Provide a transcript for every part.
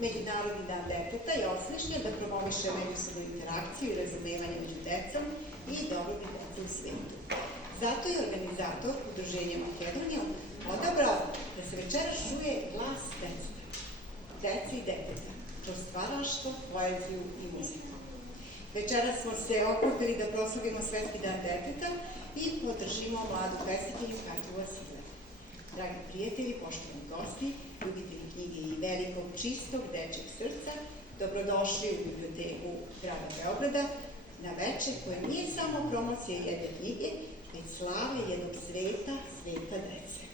Međunarodni dan deteta je osmišljen da promoviše međusobnu interakciju i razumevanje među decom i dobrobit dece u svetu. Zato je organizator Udruženja Makedonijom odabrao da se večeras čuje glas dece i deteta, kroz stvaralaštvo, poeziju i muziku. Večeras smo se okupili da proslavimo Svetski dan deteta i podržimo mladu pesnikinju Katju Vasiljević. Dragi prijatelji, poštovani gosti, ljubitelji knjige i velikog, čistog, dečjeg srca, dobrodošli u biblioteku grada Beograda na večer koje nije samo promocija jedne knjige, već slave jednog sveta, sveta dece.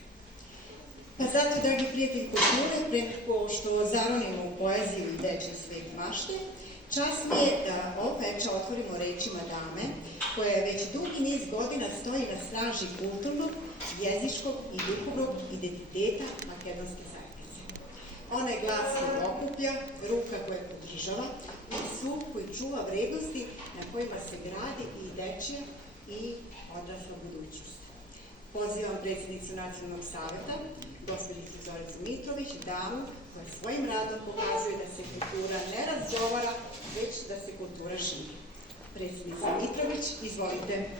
Pa zato, dragi prijatelji kulture, pre nego što zaronimo u poeziju i dečji svet mašte, čast mi je da ovo večer otvorimo rečima dame, koja već dugi niz godina stoji na straži kulturnog, jezičkog i duhovnog identiteta makedonske zajednice. Ona je glas koji okuplja, ruka koja podržava i sluh koji čuva vrednosti na kojima se gradi i dečja i odrasla budućnost. Pozivam predsjednicu Nacionalnog saveta, gospođicu Zoricu Mitrović, damu koja svojim radom pokazuje da se kultura ne razgovara, već da se kultura živi. Predsjednica Mitrović, izvolite.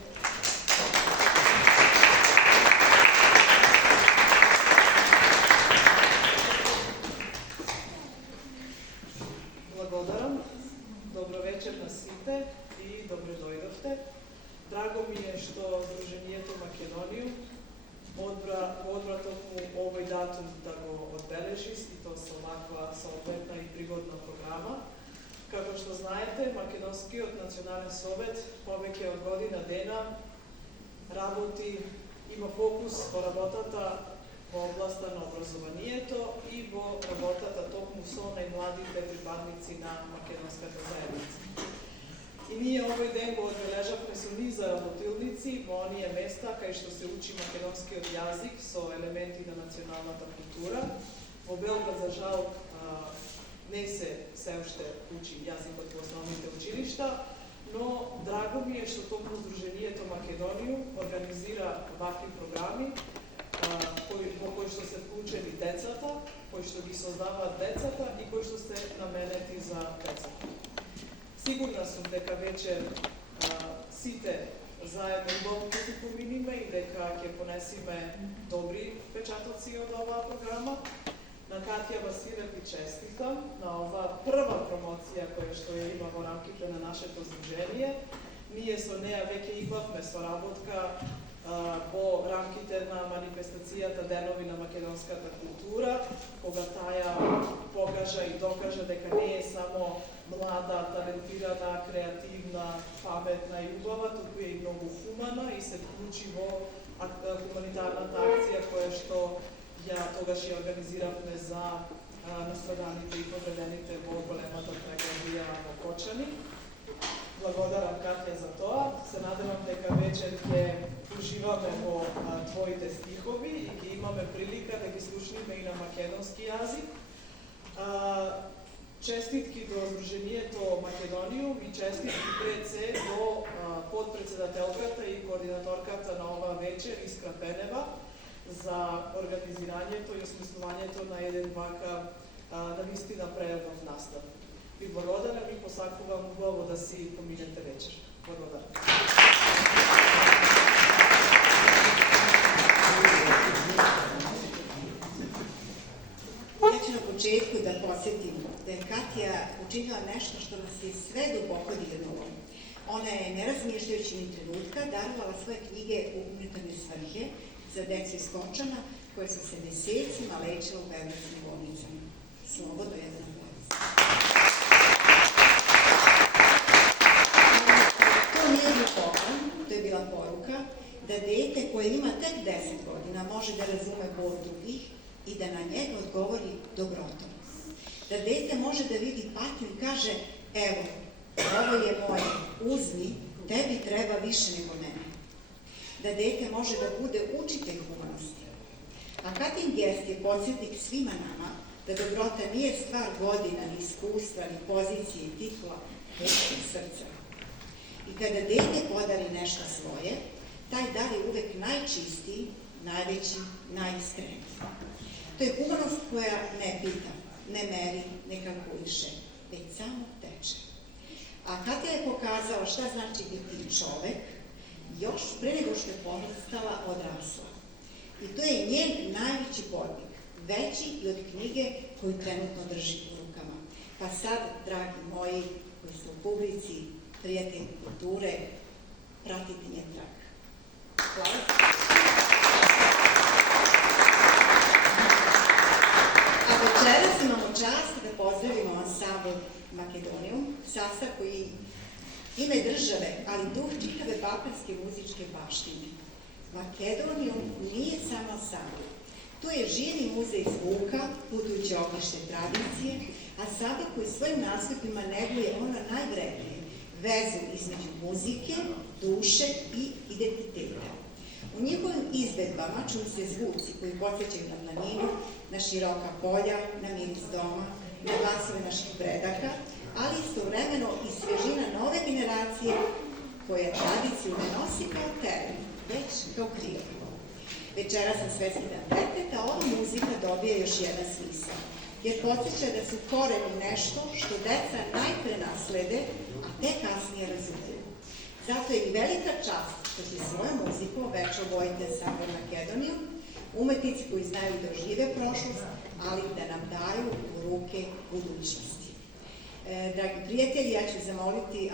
Благодарам. Добро вечер на сите и добро дојдовте. Драго ми е што Сдруженијето Македонијум одбра токму овој датум да го одбележи и то со оваква соодветна и пригодна програма. Како што знаете, Македонскиот национален совет повеќе од година дена работи, има фокус во работата во областа на образованието и во работата токму со најмладите припадници на македонската заедница. И ние овој ден го одбележавме со низа работилници во оние места кај што се учи македонскиот јазик со елементи на националната култура. Во Белград, за жал, не се уште учи јазикот во основните училишта, но драго ми е што токму Сдруженијето Македонијум организира вакви програми во кои што се вклучени децата, кои што ги создаваат децата и кои што се наменети за децата. Сигурна сум дека вечер сите заедно убаво ќе си поминиме и дека ќе понесиме добри впечатоци од оваа програма. На Катја Василеви честитам на оваа прва промоција која што ја има во рамките на нашето здружение. Ние со неа веќе имавме соработка во рамките на манифестацијата Денови на македонската култура, кога таја покажа и докажа дека не е само млада, талентирана, креативна, паметна и убава, туку е и многу хумана и се вклучи во хуманитарната акција која што тогаш ја организиравме за настраданите и повредените во големата трагедија во Кочани. Благодарам, Катја, за тоа. Се надевам дека вечер ќе уживаме во твоите стихови и ќе имаме прилика да ги слушнеме и на македонски јазик. Честитки до Сдруженијето Македонијум и честитки пред се до подпредседателката и координаторката на оваа вечер Искра Пенева за организирањето и осмислувањето на еден вака навистина преубав настан. Ви благодарам и посакувам убаво да си поминете вечер. Благодарам. Ja ću na početku da podsjetim da je Katja učinila nešto što nas je sve duboko dirnulo. Ona je, ne razmišljajući ni trenutka, darovala svoje knjige u humanitarne svrhe za decu iz Kočana, koje su se mesecima lečile u beogradskim bolnicama. Slobodno jedan aplauz. To nije bio poklon, to je bila poruka da dete koje ima tek 10 godina može da razume bol drugih i da na njega odgovori dobrotom. Da dete može da vidi patnju i kaže, evo, ovo je moje, uzmi, tebi treba više nego mene. Da dete može da bude učitelj humanosti. A Katin gest je podsjetnik svima nama da dobrota nije stvar godina, ni iskustva, ni pozicije i titula, već srca. I kada dete podari nešto svoje, taj dar je uvek najčistiji, najveći, najiskreniji. To je humanost koja ne pita, ne meri, ne kalkuliše, već samo teče. A Katja je pokazala šta znači biti čovek, još pre nego što je porastala, odrasla. I to je njen najveći podvig, veći i od knjige koju trenutno drži u rukama. Pa sad, dragi moji, koji ste u publici, prijatelji kulture, pratite njen trag. Hvala. A večeras imamo čast da pozdravimo ansambl Makedonijum, sastav koji ime države, ali duh čitave balkanske muzičke baštine. Makedonijum nije samo ansambl. To je živi muzej zvuka, putujuće ognjište tradicije, ansambl koji svojim nastupima neguje ono najvrednije, vezu između muzike, duše i identiteta. U njihovim izvedbama čuju se zvuci koji podsjećaju na planinu, na široka polja, na miris doma, na glasove naših predaka, ali istovremeno i svežina nove generacije koja tradiciju ne nosi kao teren, već kao krilo. Večera sam Svetski dan deteta, ova muzika dobija još jedan smisao, jer podsjeća da su koreni nešto što deca najpre naslede, a tek kasnije razumeju. Zato je i velika čast što će svoju muziku večno vojite ansambl Makedoniju, umetnici koji znaju da ožive prošlost, ali da nam daju u ruke budućnosti. Dragi prijatelji, ja ću zamoliti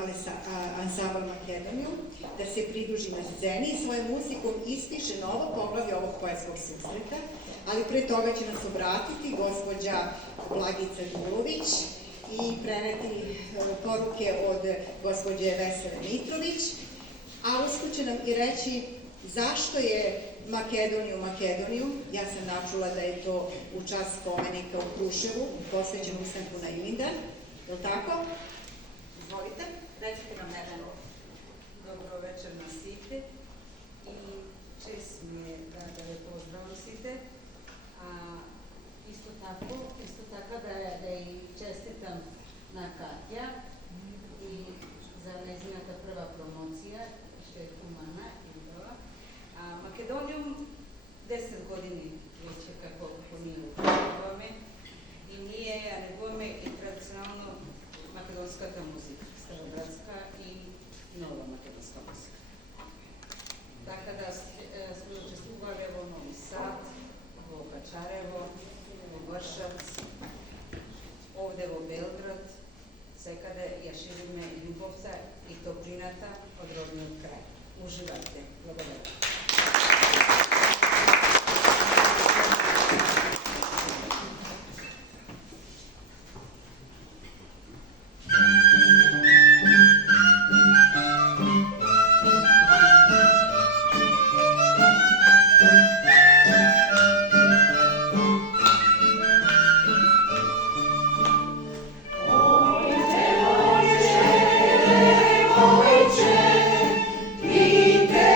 ansambl Makedoniju da se pridruži na sceni i svojom muzikom ispiše novo poglavlje ovog poetskog susreta, ali pre toga će nas obratiti gospođa Blagica Dulović i preneti poruke od gospođe Vesele Mitrović, a uskoro će nam i reći zašto je Makedoniju. Ja sam načula da je to u čast spomenika u Kruševu, posvećen ustanku na Ilindan. Je li tako? Izvolite, recite nam nešto. Dobro večer na svite i čest mi je da ve pozdravim svite. Isto tako da i čestitam na Katja i za neziната prva promocija, što je humana i bila. Makedonijum 10 godini već kako nije upravljame i nije, a negujeme i tradicionalno makedonska muzika, starobratska i nova makedonska muzika. Така да сме учествували во Нови Сад, во Качарево, во Вршац, овде во Белград, секаде ја шириме љубовта и топлината од родниот крај. Уживајте. Благодарам. Ojcze, i te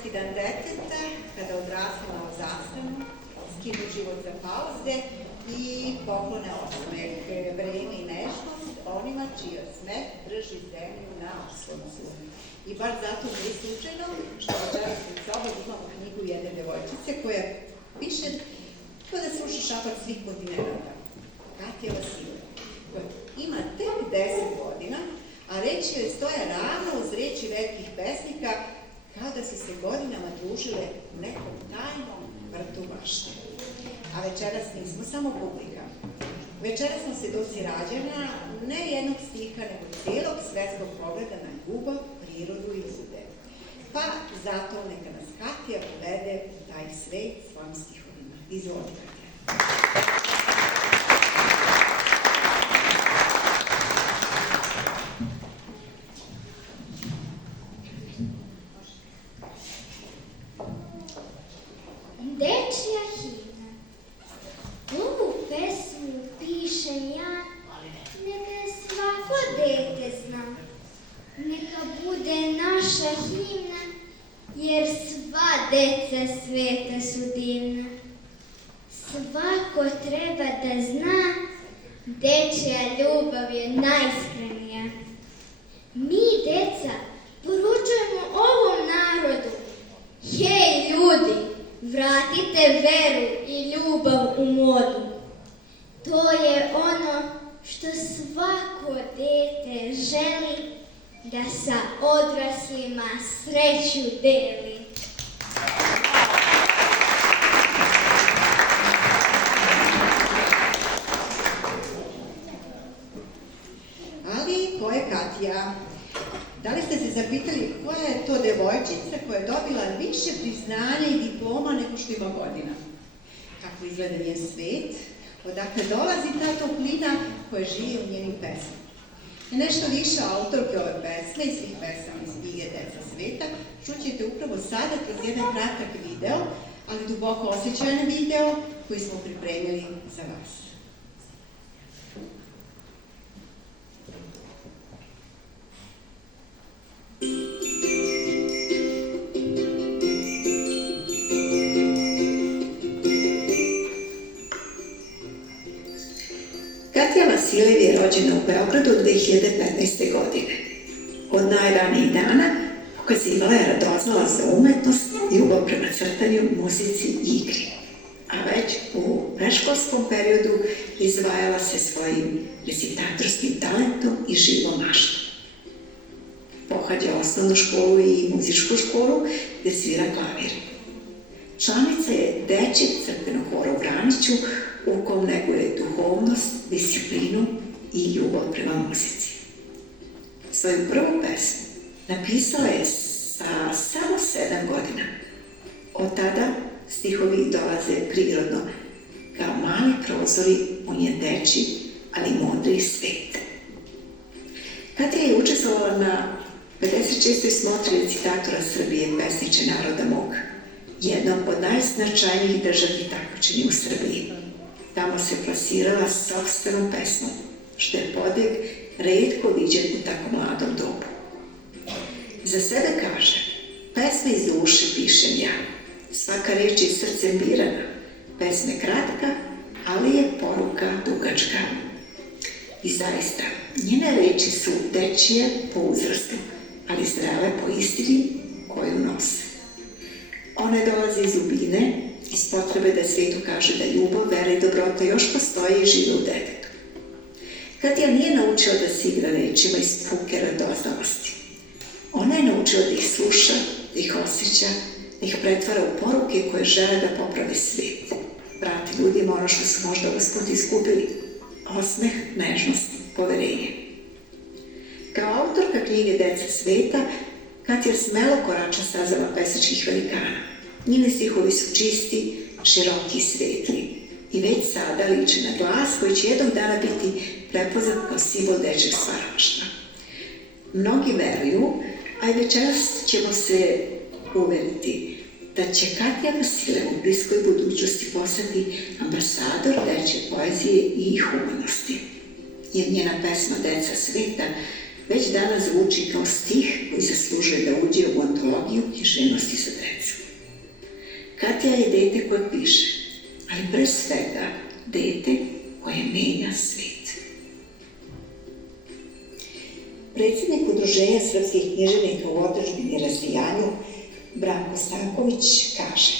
Svetski dan deteta, kada odrasla na zastranu, skinu život za pauze i poklone osmeh, vreme i nežnost onima čija smeh drži zemlju na osloncu. I baš zato nije slučajno što večeras pred sobom imamo knjigu jedne devojčice koja piše kao da sluša šapat svih kontinenta. Katja Vasileva, koja ima tek 10 godina, a reči joj stoje ravno uz reči velikih pesnika, kao da su se godinama družile u nekom tajnom vrtu bašte. A večeras nismo samo publika. Večeras smo svedoci rađanja ne jednog stiha, nego cijelog svetskog pogleda na ljubav, prirodu i ljude. Pa zato neka nas Katja povede u taj svet svojim stihovima. Izvolite, Katja. Dečja himna. Ovu pesmu pišem ja, neka svako dete zna. Neka bude naša himna, jer sva deca sveta su divna. Svako treba da zna, dečja ljubav je najiskrenija. Mi, deca, poručujemo ovom narodu: hej ljudi, vratite veru i ljubav u modu. To je ono što svako dete želi, da sa odraslima sreću deli. Ali ko je Katja? Da li ste se zapitali koja je to devojčica koja je dobila više priznanja i diploma nego što ima godina? Kako izgleda njen svet? Odakle dolazi ta toplina koja živi u njenim pesmama? I nešto više autorke ove pesme i svih pesama iz knjige Deca sveta čućete upravo sada kroz jedan kratak video, ali duboko osjećajan video koji smo pripremili za vas. Katja Vasilev je rođena u Beogradu 2015. godine. Od najranijih dana pokazivala je radoznala za umetnost, ljubav prema crtanju, muzici i igri. A već u predškolskom periodu izdvajala se svojim recitatorskim talentom i živom maštom. Pohađa osnovnu školu i muzičku školu gde svira klavir. Članica je dečjeg crkvenog hora u Vraniću u kom neguje duhovnost, disciplinu i ljubav prema muzici. Svoju prvu pesmu napisala je sa samo 7 godina. Od tada stihovi dolaze prirodno kao mali prozori u njen dečji, ali mudri svet. Katja je učestvovala na 56. smotri recitatora Srbije Pesniče naroda mog, jednom od najznačajnijih državnih takmičenja u Srbiji. Tamo se plasirala sopstvenom pesmom, što je podvig retko viđen u tako mladom dobu. Za sebe kaže: pesme iz duše pišem ja, svaka reč je srcem birana, pesme kratka, ali je poruka dugačka. I zaista, njene reči su dečije po uzrastu, ali zdrave po istini koju nose. One dolaze iz dubine, iz potrebe da svijetu kaže da ljubav, vera i dobrota još postoje i žive u detetu. Katja nije naučila da se igra rečima iz puke radoznalosti. Ona je naučila da ih sluša, da ih osjeća, da ih pretvara u poruke koje žele da poprave svijet. Vrati ljudima ono što su možda usput izgubili: osmeh, nežnost, poverenje. Kao autorka knjige Deca sveta, Katja smelo korača stazama pesničkih velikana. Njeni stihovi su čisti, široki i svetli i već sada liče na glas koji će jednog dana biti prepoznat kao simbol dečjeg stvaralaštva. Mnogi veruju, a i večeras ćemo se uveriti, da će Katja Vasilev u bliskoj budućnosti postati ambasador dečje poezije i humanosti. Jer njena pesma Deca sveta već danas zvuči kao stih koji zaslužuje da uđe u antologiju književnosti za decu. Katja je dete koje piše, ali pre svega dete koje menja svet. Predsjednik Udruženja srpskih književnika u otadžbini i razvijanju, Branko Stanković, kaže: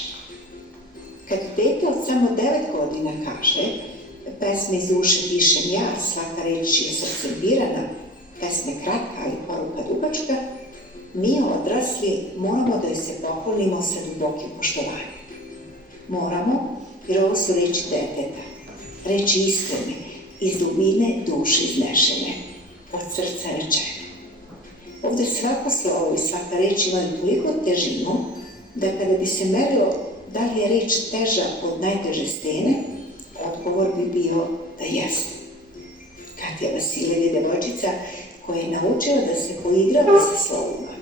kad dete od samo 9 godina kaže pesme iz duše pišem ja, svaka reč je srcem birana, pesme kratka, ali poruka dugačka, mi odrasli moramo da joj se poklonimo sa dubokim poštovanjem. Moramo, jer ovo su reči deteta, reči iskrene, iz dubine duše iznešene, od srca rečene. Ovde svako slovo i svaka reč imaju toliko težinu da kada bi se merilo da li je reč teža od najteže stene, odgovor bi bio da jeste. Katja Vasiljev je devojčica koja je naučila da se poigrava sa slovima,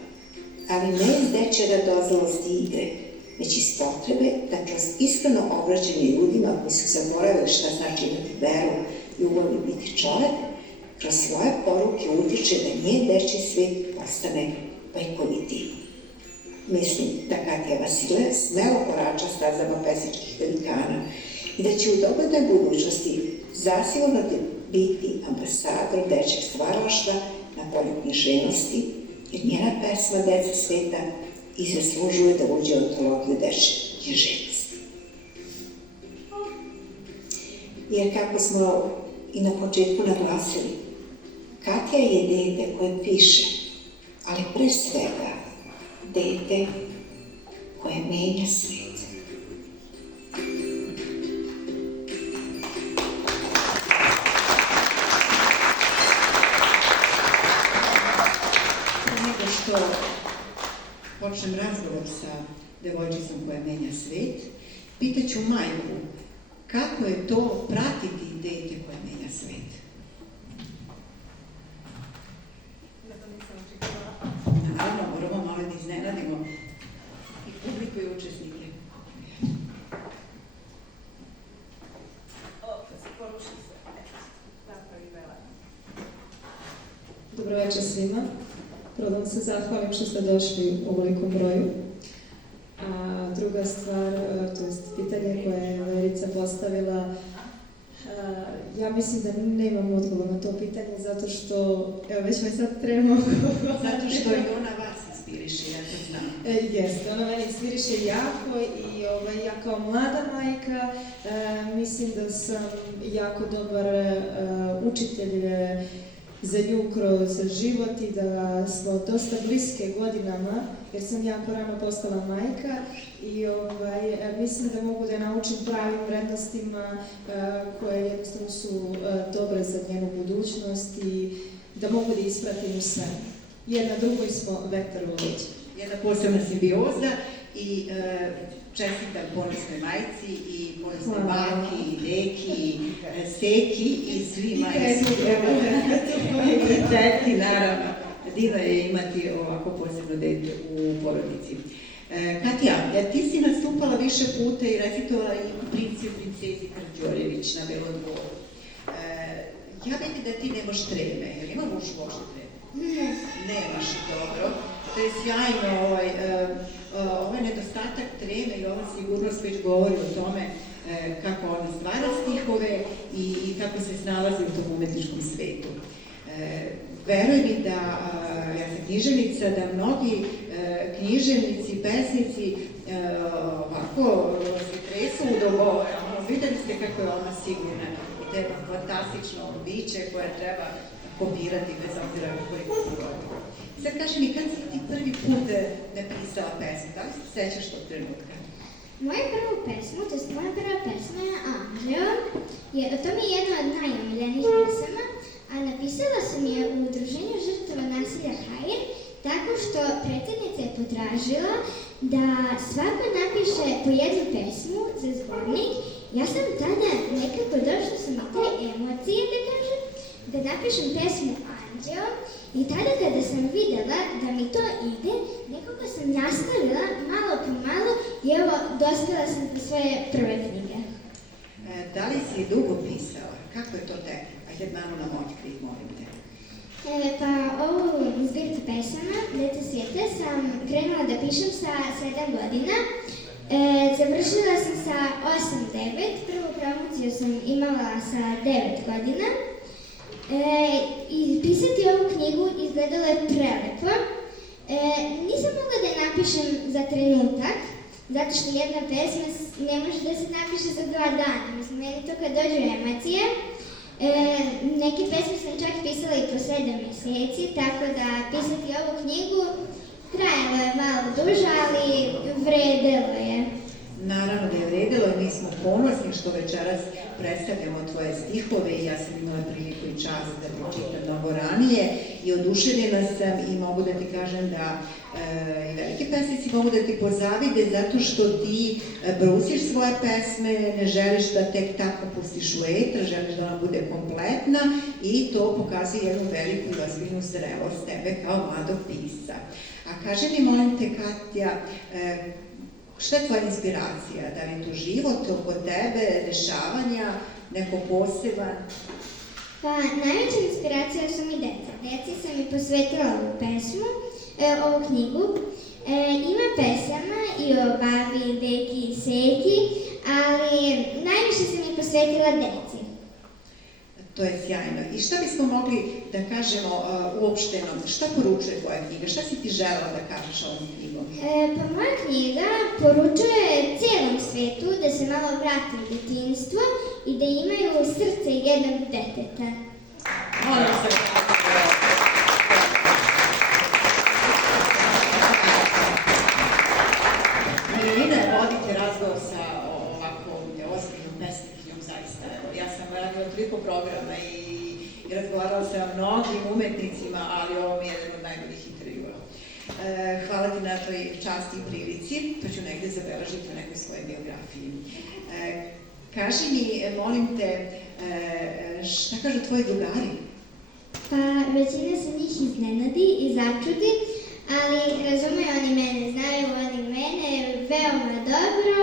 ali ne iz dečje radoznalosti igre, već iz potrebe da kroz iskreno obraćanje ljudima koji su zaboravili šta znači imati veru, ljubav i biti čovek, kroz svoje poruke utiče da njen dečji svet postane bajkovitiji. Mislim da Katja Vasiljev smelo korača stazama pesničkih velikana i da će u doglednoj budućnosti zasigurno biti ambasador dečjeg stvaralaštva na polju književnosti, jer njena pesma Deca sveta i zaslužuje da uđe u antologiju dečje književnosti. Jer kako smo i na početku naglasili, Katja je dete koje piše, ali pre svega dete koje menja svet. Nego što počnem razgovor sa devojčicom koja menja svet, pitaću majku kako je to pratiti dete koje menja svet. Naravno, moramo malo da iznenadimo i publiku i učesnike. Dobro večer svima. Prvo da vam se zahvalim što ste došli u ovolikom broju. A druga stvar, to je pitanje koje je Verica postavila, ja mislim da nemam odgovor na to pitanje zato što, evo već me sad tremo. Zato što i ona vas inspiriše, ja to znam. Jeste, ona mene inspiriše jako i ja kao mlada majka mislim da sam jako dobar učitelj za nju kroz život i da smo dosta bliske godinama, jer sam jako rano postala majka i mislim da mogu da je naučim pravim vrednostima koje jednostavno su dobre za njenu budućnost i da mogu da ispratim u sve. Jer na drugoj smo vektor u leđu. Jedna posebna simbioza i čestitam ponosnoj majci i ponosnoj baki, i deki, i seki i svi majci. I teti, naravno. Divno je imati ovako posebno dete u porodici. Katja, ti si nastupala više puta i recitovala i Princi i princezi Krđorjević na Belom dvoru. Ja vidim da ti nemaš treme, jer ima muž možda treme? Ne. Nemaš, dobro. To je sjajno, ovaj nedostatak treme i ova sigurnost već govori o tome kako ona stvara stihove i kako se snalazi u tom umetničkom svetu. Veruj mi da, ja sam književnica, da mnogi književnici, pesnici ovako se tresu u dogovore. Videli ste kako je ona sigurna i to je fantastično biće koje treba kopirati bez obzira koliko godina. Sad kaži mi, kad si ti prvi put napisala pesmu, da li se sećaš tog trenutka? Moja prva pesma je Anđeo. To mi je jedna od najomiljenijih pesama, a napisala sam je u Udruženju žrtava nasilja Hair, tako što predsjednica je potražila da svako napiše po jednu pesmu za zbornik. Ja sam tada nekako došla sam na te emocije, da kažem, da napišem pesmu Anđeo i tada kada sam videla da mi to ide, nekako sam nastavila malo po malo i evo, dospela sam do svoje prve knjige. Da li si dugo pisala? Kako je to teklo? Ajde malo nam otkri, molim te. Pa ovu zbirku pesama, Deca svijeta, sam krenula da pišem sa 7 godina. Završila sam sa 8-9, prvu promociju sam imala sa 9 godina. I pisati ovu knjigu izgledalo je prelepo. Nisam mogla da je napišem za trenutak, zato što jedna pesma ne može da se napiše za 2 dana. Mislim, meni to kad dođu emocije. Neke pesme sam čak pisala i po 7 mjeseci, tako da pisati ovu knjigu trajalo je malo duže, ali vredelo je. Naravno da je vredilo i mi smo ponosni što večeras predstavljamo tvoje stihove i ja sam imala priliku i čast da pročitam mnogo ranije i oduševljena sam i mogu da ti kažem da i veliki pesnici mogu da ti pozavide zato što ti brusiš svoje pesme, ne želiš da tek tako pustiš u etar, želiš da ona bude kompletna i to pokazuje jednu veliku i ozbiljnu zrelost tebe kao mladog pisca. A kaži mi, molim te, Katja, šta je tvoja inspiracija? Da li je to život oko tebe, dešavanja, neko poseban? Pa najveća inspiracija su mi deca. Deci sam i posvetila ovu pesmu, ovu knjigu. Ima pesama i o babi, deki i seki, ali najviše sam i posvetila deci. To je sjajno. I šta bismo mogli da kažemo uopšteno, šta poručuje tvoja knjiga? Šta si ti želela da kažeš ovom knjigom? Pa moja knjiga poručuje cijelom svetu da se malo vrati u djetinjstvo i da imaju srce jednog deteta. Molim se. Milina je voditi razgovor sa ovako ozbiljnom pesnikinjom, zaista. Ja sam radila toliko programa i razgovarala sa mnogim umetnicima, ali ovo mi je jedan od najboljih intervjua. Hvala ti na toj časti i prilici, to ću negde zabeležiti u nekoj svojoj biografiji. Kaži mi, molim te, šta kažu tvoji drugari? Pa većina se njih iznenadi i začudi, ali razumeju oni mene, znaju oni mene veoma dobro.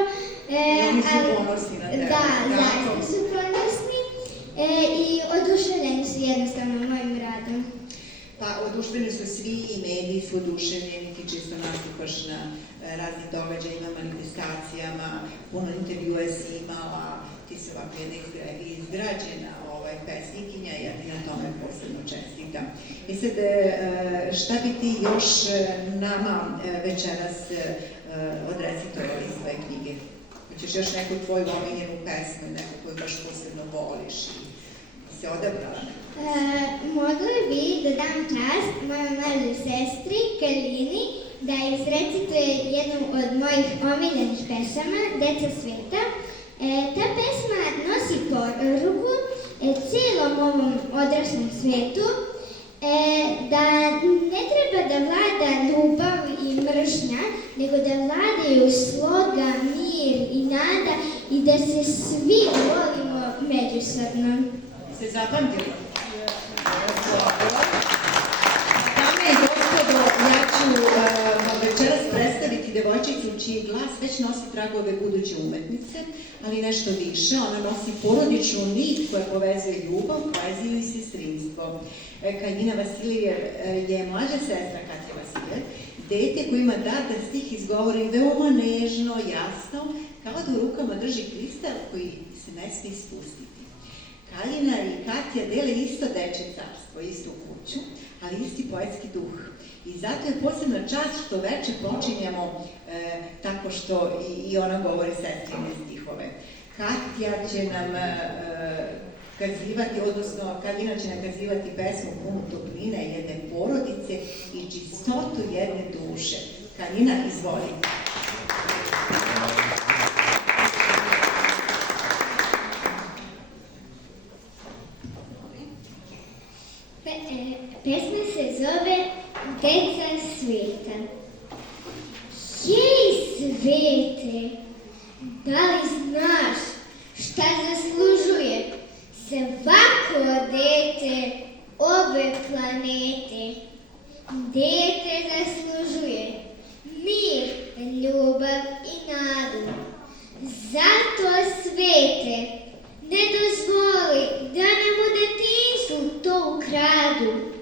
I oni su ponosni na tebe. Da, zaista su ponosni i oduševljeni su jednostavno mojim radom. Pa oduševljeni su svi i mediji su oduševljeni, ti često nastupaš na raznih događajima, manifestacijama, puno intervjua si imala, ti si ovako jedna izgrađena pesnikinja i ja ti na tome posebno čestitam. I sad, šta bi ti još nama večeras odrecitovali iz tvoje knjige? Hoćeš još neku tvoju omiljenu pesmu, neku koju baš posebno voliš i se odabrala? Mogla bi da dam čast mojoj mlađoj sestri, Kalini, da izrecituje jednu od mojih omiljenih pesama, Deca svijeta. Ta pesma nosi poruku cijelom ovom odraslom svijetu da ne treba da vlada ljubav i mržnja, nego da vladaju sloga, mir i nada i da se svi volimo međusobno. Se zapamtili? Dame i gospodo, ja ću vam večeras predstaviti devojčicu čiji glas već nosi tragove buduće umetnice, ali nešto više. Ona nosi porodičnu nit koja povezuje ljubav, poeziju i sestrinstvo. Kaljina Vasiljev je mlađa sestra Katje Vasiljev, dete koji ima dar da stih izgovori veoma nežno, jasno, kao da u rukama drži kristal koji se ne smije spustiti. Kaljina i Katja dele isto dečje carstvo, istu kuću, ali isti poetski duh. I zato je posebna čast što veče počinjamo tako što i ona govori sestrine stihove. Katja će nam kazivati, odnosno Kaljina će nam kazivati pesmu punu topline jedne porodice i čistotu jedne duše. Kaljina, izvoli. Pesma se zove Deca svijeta. Hej svijete, da li znaš šta zaslužuje svako dete ove planete? Dete zaslužuje mir, ljubav i nadu. Zato svete, ne dozvoli da nam u detinjstvu to ukradu.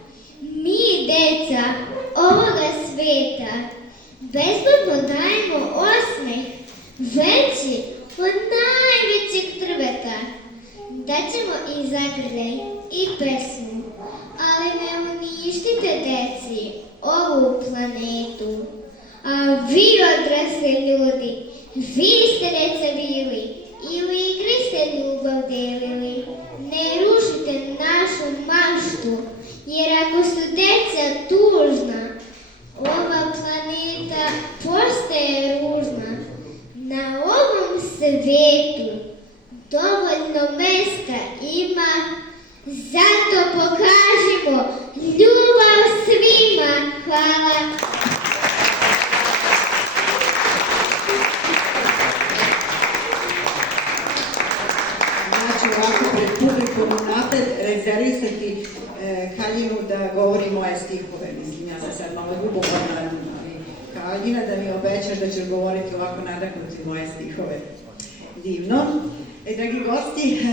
Vi ste deca bili i u igri ste ljubav delili. Ne rušite našu maštu, jer ako su deca tužna, ova planeta postaje ružna. Na ovom svetu dovoljno mesta ima, zato pokažimo ljubav svima. Hvala. Znači ovako pred publikom napred rezervisati Kaljinu da govori moje stihove. Mislim, ja sam sad malo ljubomorna, ali Kaljina da mi obećaš da ćeš govoriti ovako nadahnuti moje stihove. Divno. Dragi gosti,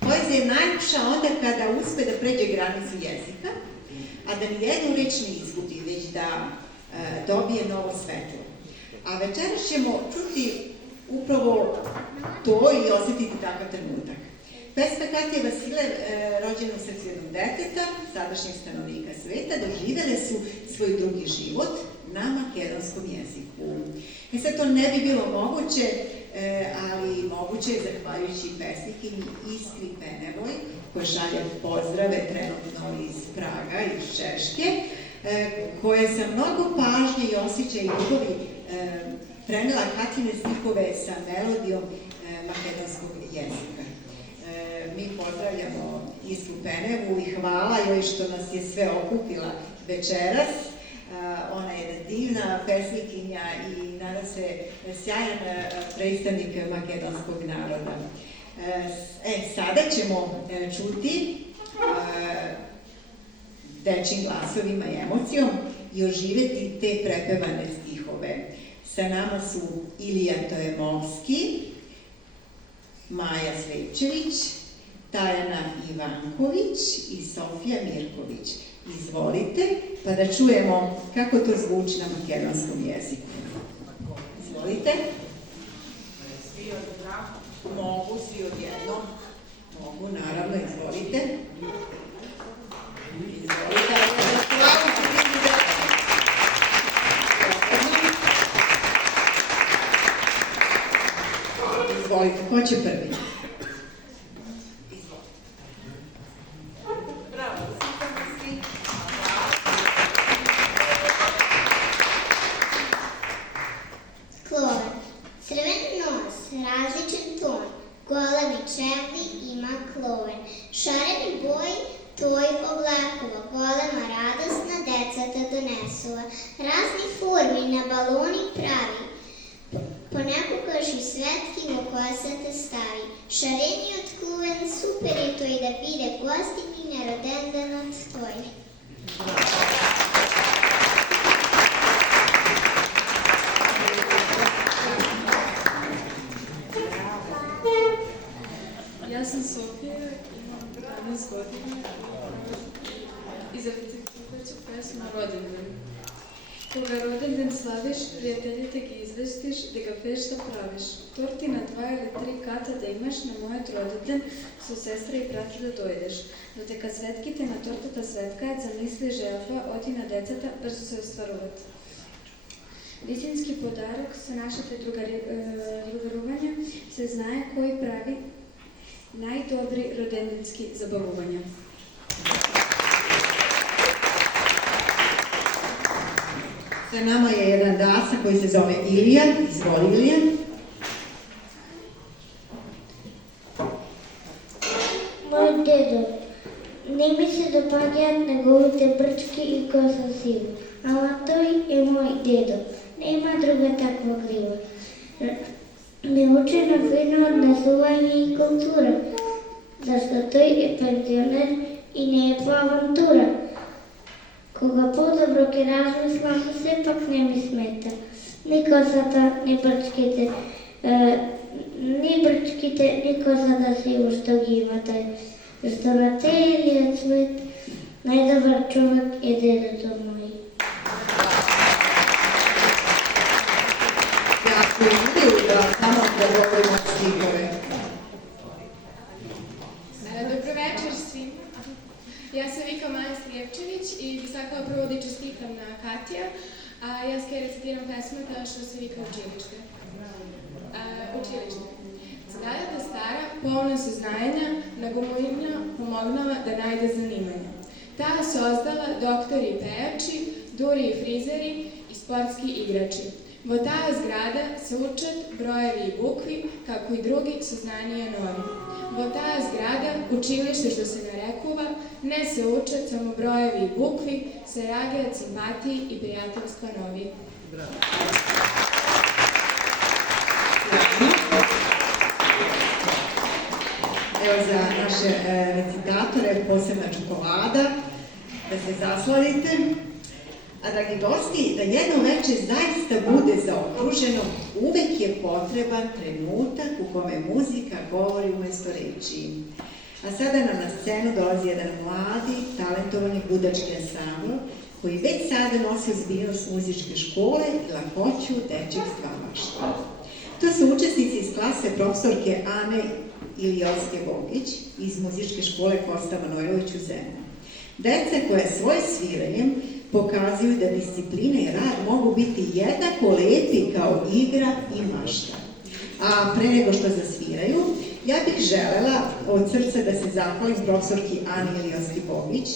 poezija je najljepša onda kada uspe da pređe granicu jezika, a da ni jednu reč ne izgubi, već da dobije novo svetlo. A večeras ćemo čuti upravo to i osjetiti takav trenutak. Pesma Katije Vasilev, rođena u srcu jednog deteta, sadašnjeg stanovnika sveta, doživele su svoj drugi život na makedonskom jeziku. Sad to ne bi bilo moguće, ali moguće je zahvaljujući pesnikinji Iskri Penevoj, koja šalje pozdrave trenutno iz Praga, iz Češke, koja sa mnogo pažnje i osjećaja i ljubavi prenela Katine stihove sa melodijom makedonskog jezika. Mi pozdravljamo Iskru Penevu i hvala joj što nas je sve okupila večeras. Ona je jedna divna pesnikinja i nadam se sjajan predstavnik makedonskog naroda. Sada ćemo čuti dečjim glasovima i emocijom i oživeti te prepevane stihove. Sa nama su Ilija Tojemovski, Maja Svečević, Tajana Ivanković i Sofija Mirković. Izvolite, pa da čujemo kako to zvuči na makedonskom jeziku. Izvolite. Svi odjednom? Mogu, svi odjednom. Mogu, naravno, izvolite. Izvolite, izvolite, ko će prvi? Klor, crven nos, različan ton, golemi čevli ima klor. Šareni boj, toj oblakova, golema radosna decata donesula. Razni formi na baloni pravi, po neku kaži svetkim u koja se te stavi. Šareni otkluven, super je to i da vide gosti i nerodendanat tvoj. Ja sam Sofija, imam 12 godina i za ću pesmu Rodendan. Koga rodendan slaviš, prijatelje te ga izvestiš, da ga fešta praviš. Torti na 2 ili 3 kata da imaš, na moje rodendan su sestra i brata da dojdeš. Da te kad svetkite na tortata svetkajac, zamisli želfa, otina decata, brzo se ostvarovat. Visinski podarak sa našete drugarovanja se znaje koji pravi najdobri rodendanski zabavovanja. Sa nama je jedan dasa koji se zove Ilija. Izvoli, Ilija. Moj dedo, ne mi se dopadjat na golute brčke i kosa siva, ali той je moj dedo, nema druga takva kriva. Naučena fino od nasuvanja i kultura, zašto той je penzioner i ne je po avantura. Koga podobro ke razmislam, sepak ne mi smeta. Ni kosata, ni brčkite, ni kosata si u što gi imate. Što na telija cvet, najdobar čovjek je dedo moj. Ja ću Iliju da samo da govorimo stihove. Dobro večer svima. Ja sam Vika Maja Slijepčević i bi sad kao prvo da čestitam na Katija, a ja skaj recitiram pesmu kao što se Vika učilište. učilište. Zgradata stara, polna saznanja, nego mu imlja pomognala da najde zanimanja. Ta sozdala doktori i pejači, duri i frizeri i sportski igrači. Vo taja zgrada se učet brojevi i bukvi, kako i drugi saznanija novi. Vo taja zgrada, učilište što se narekuva, ne se učet samo brojevi i bukvi, se rage od simpatiji i prijateljstva novi. Evo za naše recitatore posebna čokolada, da se zasladite. A dragi gosti, da jedno veče zaista bude zaokruženo, uvek je potreban trenutak u kome muzika govori umesto reči. A sada nam na scenu dolazi jedan mladi, talentovani budački ansambl, koji već sada nosi ozbiljnost muzičke škole i lakoću dečjeg stvaralaštva. To su učesnici iz klase profesorke Ane Ilijovske-Bogić iz muzičke škole Kosta Manojlović u Zemlji. Deca koja svojim sviranjem pokazuju da disciplina i rad mogu biti jednako lepi kao igra i mašta. A pre nego što zasviraju, ja bih želela od srca da se zahvalim profesorki Ani Ilijovski-Bogić,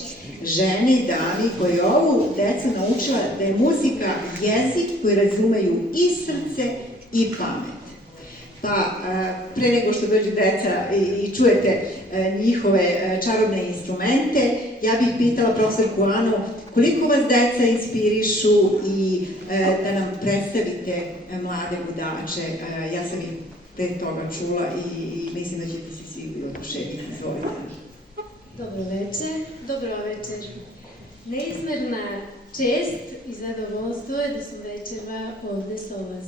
ženi i dami koja je ovu decu naučila da je muzika jezik koji razumeju i srce i pamet. Pa, pre nego što dođu deca i čujete njihove čarobne instrumente, ja bih pitala profesorku Anu koliko vas deca inspirišu i da nam predstavite mlade budače. Ja sam ih pre toga čula i mislim da ćete se svi oduševiti. Izvolite. Dobro večer. Dobro večer. Neizmerna čest i zadovoljstvo je da sam večera ovde sa vas.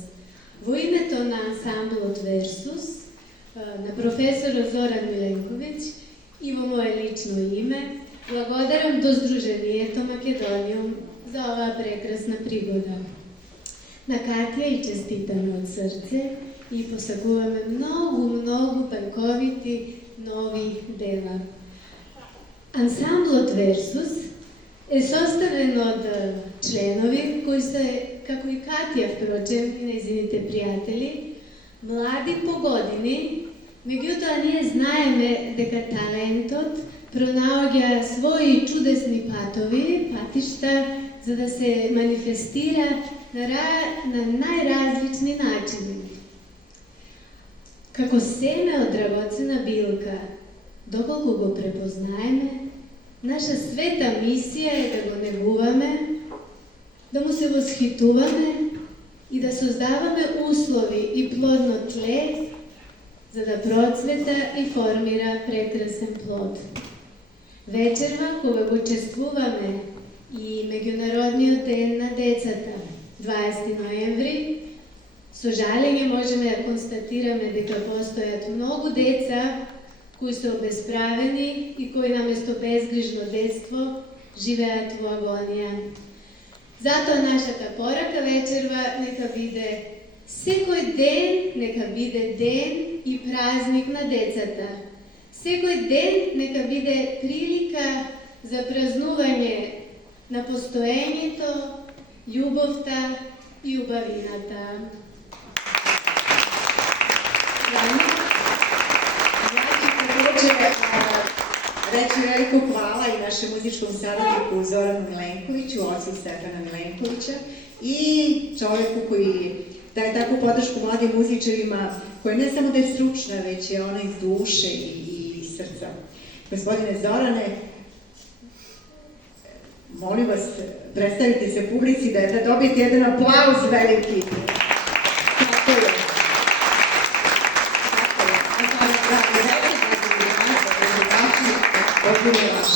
Во името на ансамблот Версус, на професора Зоран Миленковиć и во моje lično ime, благодарам до Сдруженијето Македонијум за оваа прекрасна пригода. На Катја и честитам од срце и посакуваме многу панковити нови дела. Ансамблот Версус е составен од членови кои се, како и Катја, впрочем, и нејзините пријатели, млади по години, меѓутоа ние знаеме дека талентот пронаоѓа своји чудесни патишта за да се манифестира на најразлични начини. Како семе од драгоцена билка, доколку го препознаеме, наша света мисија е да го негуваме, да му се восхитуваме и да создаваме услови и плодно тле за да процвета и формира прекрасен плод. Вечерва, кога го чествуваме и Меѓународниот ден на децата, 20 ноември, со жалење можеме да констатираме дека постојат многу деца кои се обесправени и кои наместо безгрижно детство живеат во агонија. Затоа нашата порака вечерва нека биде секој ден, нека биде ден и празник на децата. Секој ден нека биде прилика за празнување на постоењето, љубовта и убавината. Reći veliko hvala i našem muzičkom saradniku Zoranu Milenkoviću, ocu Stefana Milenkovića i čoveku koji daje takvu podršku mladim muzičarima, koja ne samo da je stručna, već je ona iz duše i srca. Gospodine Zorane, molim vas, predstavite se publici da dobijete jedan aplauz veliki. Tako je. Odgovor je vaš.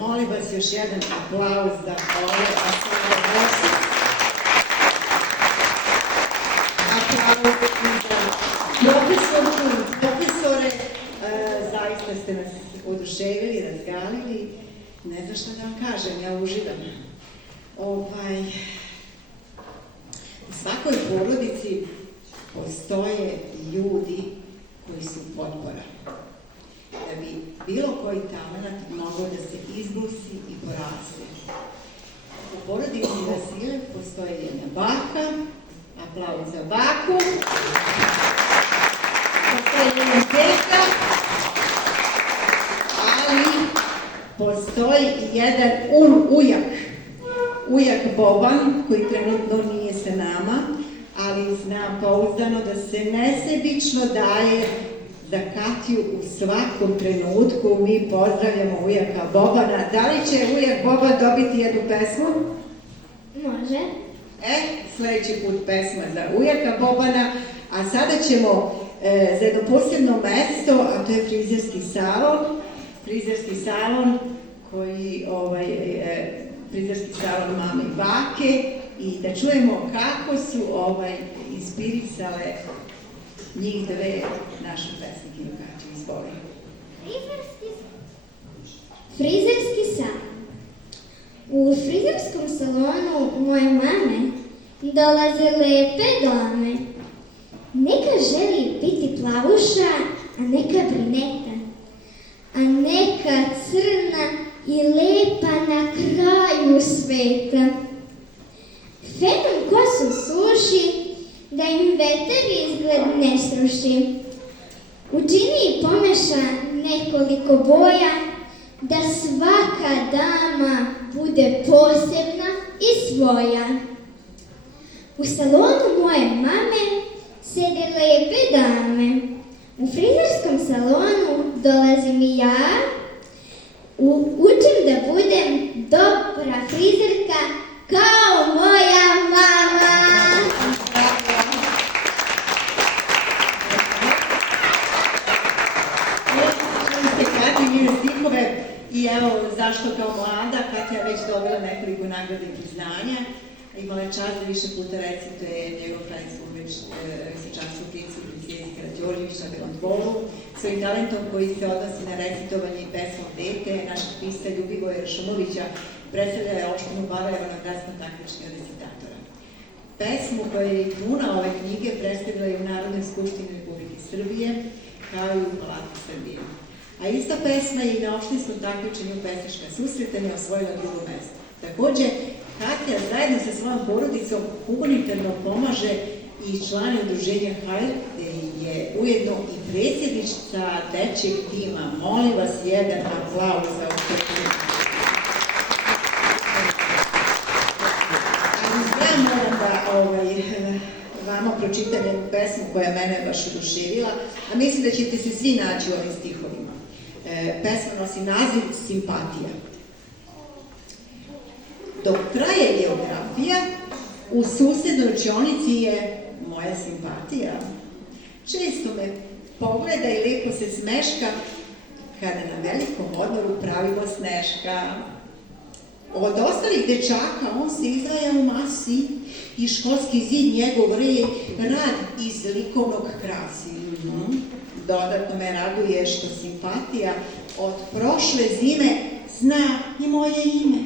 Molim vas još jedan aplauz za ove aplauz. Aplauz za profesore, zaista ste nas oduševili, razgalili. Ne znam šta da vam kažem, ja uživam. U svakoj porodici postoje ljudi koji su potpora. Da bi bilo koji talent mogao da se izbrusi i poraste. U porodici Vasile postoji jedna baka, aplauz za baku, postoji jedna teta, ali postoji i jedan ujak Boban, koji trenutno nije sa nama, ali zna pouzdano da se nesebično daje za Katju u svakom trenutku. Mi pozdravljamo ujaka Bobana. Da li će ujak Boban dobiti jednu pesmu? Može. Sledeći put pesma za ujaka Bobana, a sada ćemo za jedno posebno mesto, a to je frizerski salon. Frizerski salon koji frizerski salon mame i bake, i da čujemo kako su inspirisale njih dve naše pesnikinju Katju. Izvoli. Frizerski salon. U frizerskom salonu moje mame dolaze lepe dame. Neka želi biti plavuša, a neka bruneta, a neka crna i lepa na kraju sveta. Fenom kosu suši, da im vetar izgled ne sruši. Učini i pomeša nekoliko boja, da svaka dama bude posebna i svoja. U salonu moje mame sede lepe dame. U frizerskom salonu dolazim i ja. Učim da budem dobra frizerka kao moja mama. I evo zašto kao mlada, Katja je već dobila nekoliko nagrada i priznanja. Imala je čast da više puta recituje njegov kraljestvo već visočanstvo princu princezi Karađorđević na Belom dvoru. Svojim talentom koji se odnosi na recitovanje i pesmu Dete, našeg pista Ljubivoja Rašumovića, predstavlja je opštinu Barajevo na gradskom takmičenju recitatora. Pesmu koja je i kruna ove knjige predstavila je u Narodnoj skupštini Republike Srbije, kao i u Palatu Srbije. A ista pesma je i na opštinskom takmičenju Pesnička susretanja osvojila drugo mesto. Takođe, Katja zajedno sa svojom porodicom humanitarno pomaže i člani udruženja HAIR, gde je ujedno i predsjednica dečjeg tima. Molim vas jedan aplauz za uspešnost. Ali ja moram da vama pročitam jednu pesmu koja mene baš oduševila, a mislim da ćete se svi naći u ovim stihovima. Pesma nosi naziv Simpatija. Dok traje geografija, u susednoj učionici je moja simpatija. Često me pogleda i lepo se smeška, kada na velikom odmoru pravimo sneška. Od ostalih dečaka on se izdvaja u masi i školski zid njegov rad iz likovnog krasi. Dodatno me raduje što simpatija od prošle zime zna i moje ime.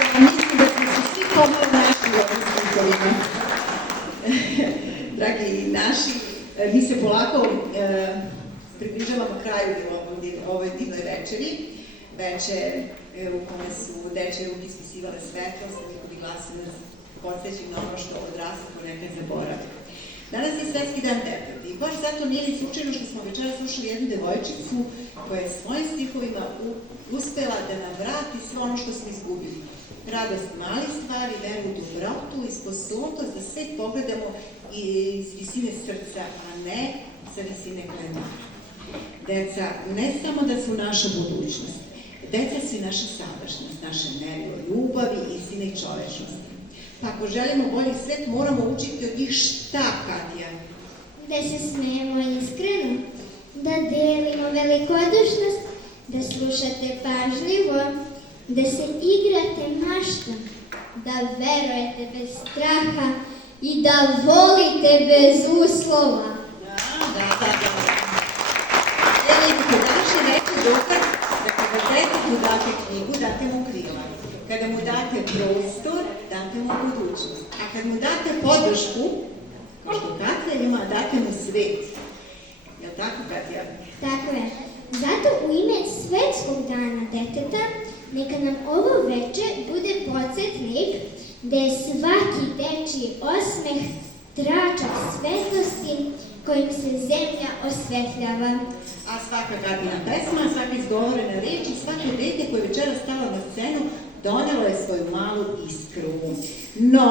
Ja mislim da smo se svi pomalo našli u ovim slikovima. Dragi naši, mi se polako približavamo kraju ovoj divnoj večeri. Večer u kome su dečje ruke ispisivale svetlost, njihovi glasovi nas podsjećaju na ono što odrastamo nekad zaboravi. Danas je Svetski dan deteta i baš zato nije ni slučajno što smo večera slušali jednu devojčicu koja je svojim stihovima uspela da nam vrati sve ono što smo izgubili. Radost malih stvari, veru u dobrotu i sposobnost da sve pogledamo iz visine srca, a ne sa visine gledanja. Deca, ne samo da su naša budućnost, Deca su i naša sadašnjost, naše merilo ljubavi, istine i čovečnosti. Pa ako želimo bolji svet, moramo učiti od njih šta, Katja? Da se smijemo iskreno, da delimo velikodušnost, da slušate pažljivo, da se igrate maštom, da verujete bez straha i da volite bez uslova. Da. Vidite, današnji reči dokaz da kada detetu date knjigu, date mu krila. Kada mu date prostor, date mu budućnost. A kad mu date podršku, kao što Katja ima, date mu svet. Je li tako, Katja? Tako je. Zato u ime Svetskog dana deteta neka nam ovo veče bude podsjetnik da je svaki dečiji osmeh tračak svetlosti kojim se zemlja osvetljava. A svaka Katina pesma, svaka izgovorena reč i svako dete koje večera stalo na scenu donelo je svoju malu iskru. No,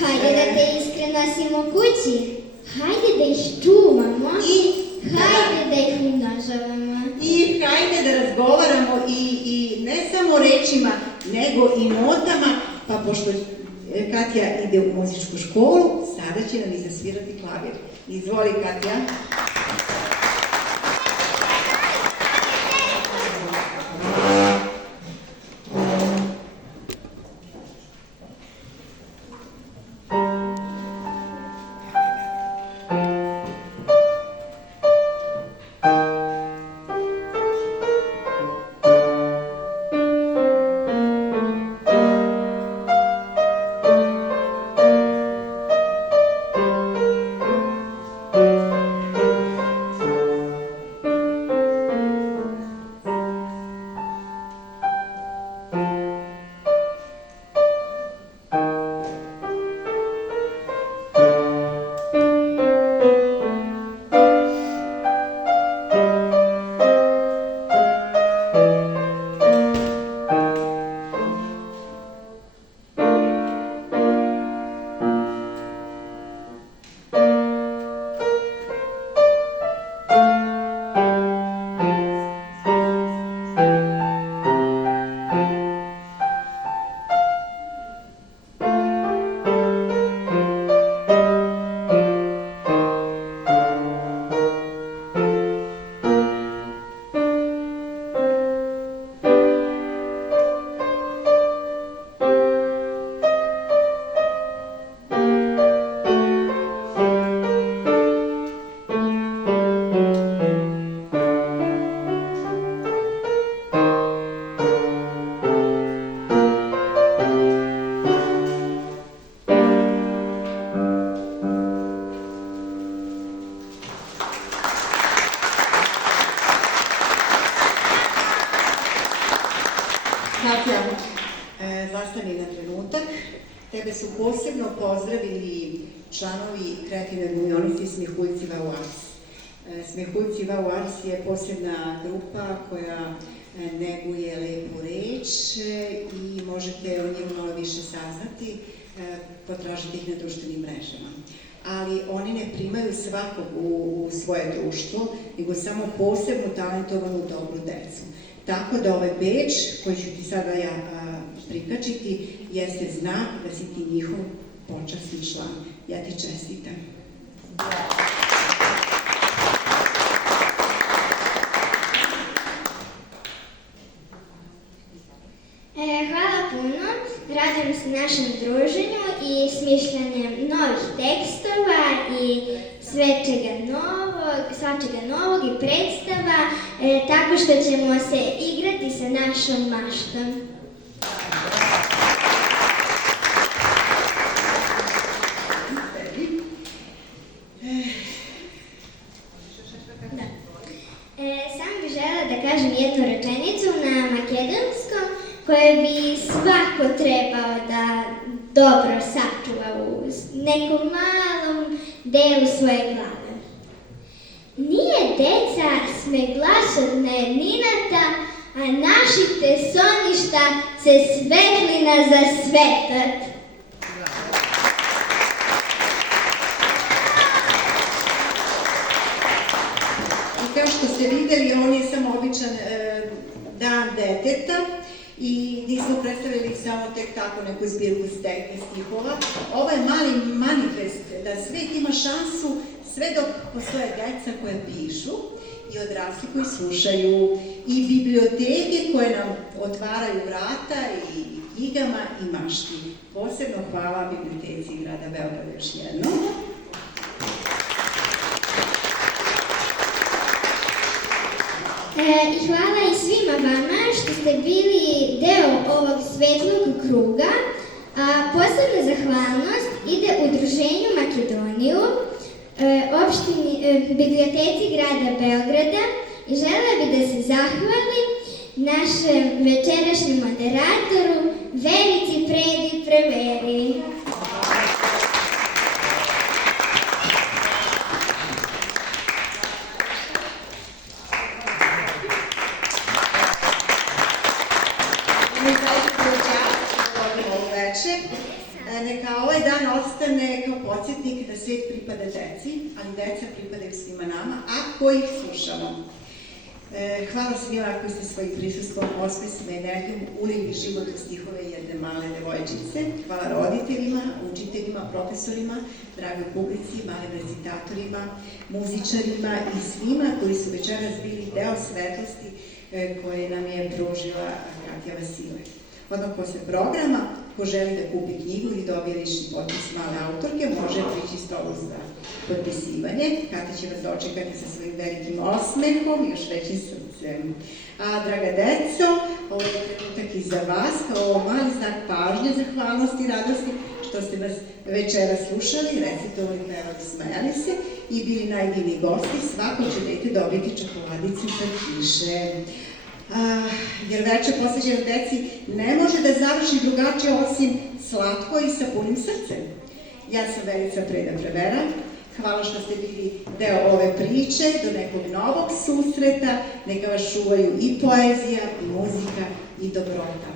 Hajde da te iskre nosimo kući, hajde da ih čuvamo i hajde da ih umnožavamo. I hajde da razgovaramo i ne samo rečima, nego i notama, pa pošto Katja ide u muzičku školu, sada će nam i zasvirati klavir. Izvoli, Katja. Katja, zastani na trenutak. Tebe su posebno pozdravili članovi kreativne glumionosti Smehuljci Vauars. Smehuljci Vauars je posebna grupa koja neguje lepu reč i možete o njima malo više saznati, potražite ih na društvenim mrežama. Ali oni ne primaju svakog u svoje društvo, nego samo posebnu talentovanu dobru decu. Tako da ovaj beč, koji ću ti sada ja prikačiti, jeste znak da si ti njihov počasni član. Ja ti čestitam. Hvala puno. Radujem se našem druženju i smišljanjem novih tekstova i svačega novog i predstava, tako što ćemo se igrati sa našom maštom. Samo bih želela da kažem jednu rečenicu na makedonskom koju bi svako trebao da dobro sačuva u nekom malom delu svoje glave. Nije deca sme glas od nejedninata, a naših tesoništa se svetlina za svetat. Kao što ste videli, on je samo običan Dan deteta i nismo predstavili samo tek tako neku zbirku stihova. Ovo je mali manifest da svet ima šansu sve dok postoje deca koje pišu i odrasli koji slušaju i biblioteke koje nam otvaraju vrata i knjigama i mašti. Posebno hvala Biblioteci grada Beograda još jednom. I hvala i svima vama što ste bili deo ovog svetlog kruga. Posebna zahvalnost ide Udruženju Makedoniju, Biblioteci grada Beograda i želela bih da se zahvalim našem večerašnjem moderatoru Verici Predi Preveri. Neka ovaj dan ostane kao podsjetnik da svet pripada deci, ali deca pripadaju svima nama, ako ih slušamo. Hvala svima koji ste svojim prisustvom, osmesima i energijom ulili život u stihove jedne male devojčice. Hvala roditeljima, učiteljima, profesorima, dragoj publici, malim recitatorima, muzičarima i svima koji su večeras bili deo svetlosti koje nam je pružila Katja Vasilej. Odmah posle programa, ko želi da kupi knjigu ili dobije lični potpis male autorke, može prići stolu za potpisivanje. Kata će vas dočekati sa svojim velikim osmehom i još većim srcem. A draga deco, ovo je trenutak i za vas, kao mali znak pažnje, zahvalnosti i radosti što ste nas večera slušali, recitovali, pevali, smejali se i bili najdivni gosti. Svako će dete dobiti čokoladicu sa kiše. Jer večer posveđeno deci ne može da završi drugačije osim slatko i sa punim srcem. Ja sam Verica Preda Prevera. Hvala što ste bili deo ove priče, do nekog novog susreta. Neka vas čuvaju i poezija, i muzika, i dobrota.